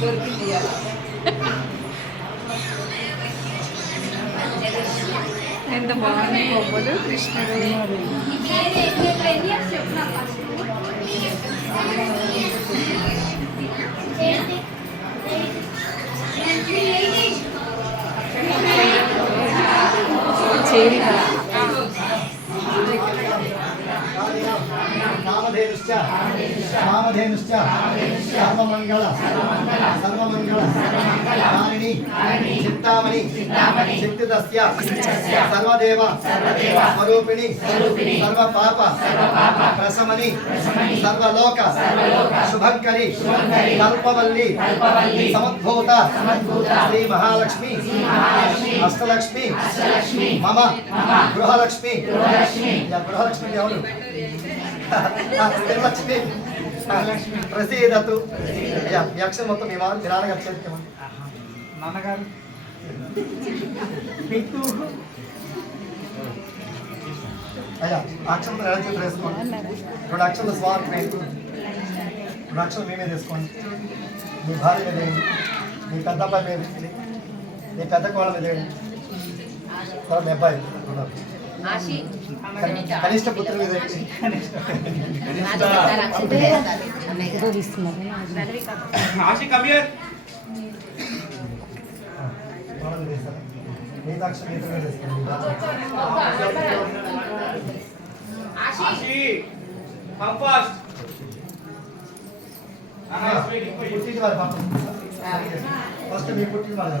దొరికింది ఇవాళ. ఎంత బాగుంది బొమ్మలు కృష్ణుడు చేరి నామధేనుశ్చ నామధేనుశ్చ సర్వమంగళ సర్వమంగళ కారిణి చింతామణి చిత్తిదస్య సర్వదేవ స్వరూపిణి సర్వ పాప ప్రశమని సర్వలోక శుభంకరి కల్పవల్లి సముద్భూత శ్రీ మహాలక్ష్మి అష్టలక్ష్మి మమ గృహలక్ష్మి యా, గృహలక్ష్మి ఎవరు? శ్రీలక్ష్మి ప్రసీదతు. యా, ఈ అక్షరం మొత్తం మీ వారు మీ నాన్నగారు. ఇవ్వండి. నాన్నగారు అయ్యా అక్షరం ఎలా చేతులు వేసుకోండి. రెండు అక్షరాలు స్వామి వేయండి రెండు అక్షరాలు మేమే తీసుకోండి మీ భార్య మీద మీ పెద్ద అబ్బాయి మీద మీ పెద్ద కోళ్ళ మీద తర్వాత మీ అబ్బాయి. కనిష్ట పుత్రుల మీద వేయండి ఆశి కమియర్ కోళ్ళ మీద వేస్తారా? మీ అక్షరం మీ మీద వేసుకోండి ఆశి కమ్ ఫాస్ట్ పుట్టింటి వారి పాపం ఫస్ట్ మీ పుట్టిన వాళ్ళు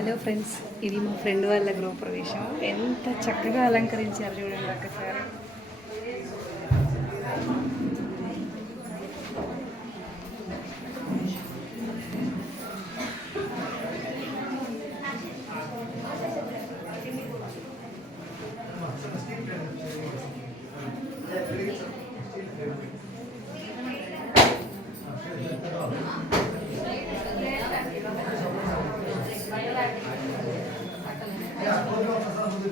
హలో ఫ్రెండ్స్ ఇది మా ఫ్రెండ్ వాళ్ళ గృహప్రవేశం. ఎంత చక్కగా అలంకరించారు చూడండి ఒక్కసారి.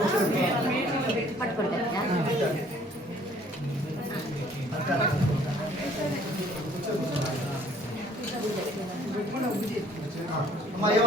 తీసుకురండి. మిగతా